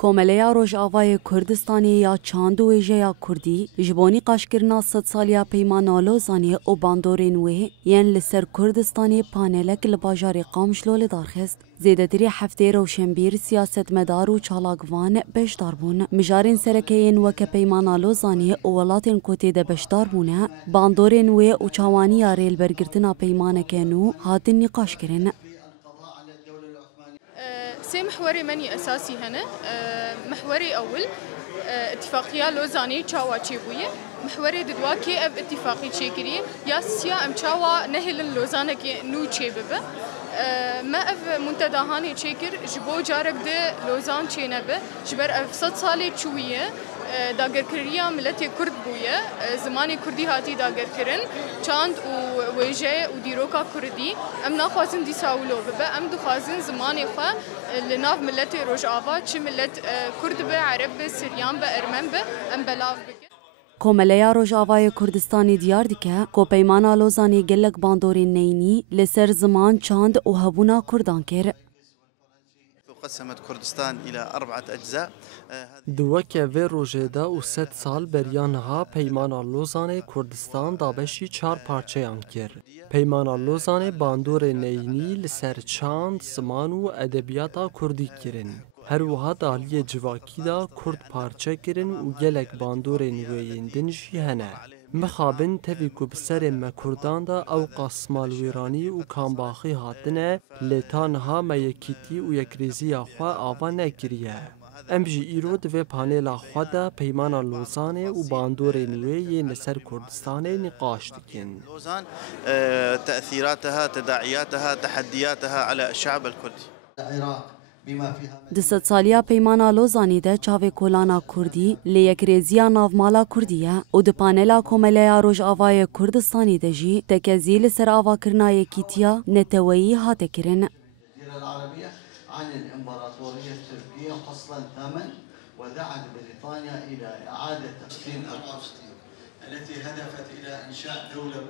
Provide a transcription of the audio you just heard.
کوملیا روجاوای کردستانی یا چاند و یا کردی جبانی قاشکرنا 100 سالیا پیمان لوزانی او باندورین وی ین لسر کردستانی پانلک لباجار قامشلو لدارخست زیدتری هفته روشنبیر سیاست مدار و چالاگوان بشدار بون مجارین سرکین وک پیمان لوزانی او ولاتین کوتی ده بشدار بونه باندورین وی او چوانی ریل برگرتنا پیمان کنو هاتن نقاش کرن سي محوري مني أساسي هنا محوري أول اتفاقية لوزاني تشاوا تشيبوية محوري ددواكي أب اتفاقي تشيكري ياسيا أم تشاوا نهل لوزانك نو تشيبه ما أف منتدى هاني تشيكر جبو جارك ده لوزان تشينبه جبر أف 100 سالي تشوية داگر کریه ملت کرد بویه زمانی کردی هاتی داگر کرن چاند و وجه و دیروکا کردی ام نخوازن دی ساولو ببه ام دخوازن زمانی خوا لناف ملت روجاوا چه ملت کرد به عرب به سریان به ارمن به ام بلاف بکن کوملیا روجاوای کردستانی دیار دیکه کو پیمانا لوزانی گلک باندورین نینی لسر زمان چاند و هبونا کردان کر قسمت كردستان إلى 4 أجزاء. دوکه و روژدا و 100 سال بریانها پیمان لوزان کردستان دابشی 4 پارچه‌ان کرد. پیمان لوزان باندور نینی لسر چاند زمان و ادبیات کردی کرن. هر وها دالی جواکی دا کرد پارچه کرن و گلک باندور نویندنشی هنه. مخابن تفی کو بسر مکردان دا او قاسمال ویرانی و کامباخی هاتنه لتانها میکیتی و یکریزی آخوا آوا نکریه. ام جی ایرو دوی پانیل آخوا دا پیمان لوزانه و باندور نوی نسر کردستان نقاش دکن. لوزان تأثیراتها، تداعیاتها، تحدیاتها على الشعب الكردي. د 100 سالیا پیمانا لوزانی ده چاوی کولانا کردی لیکریزیا ناومالا کردیه او د پانلا کوملیا روجاوای کردستانی ده جی تکزیل سر آوا کرنای کیتیا نتویی هات کرن العربية عن الإمبراطورية التركية فصلا ثمن ودعت بريطانيا إلى إعادة تفصيل 64 التي هدفت إلى إنشاء دولة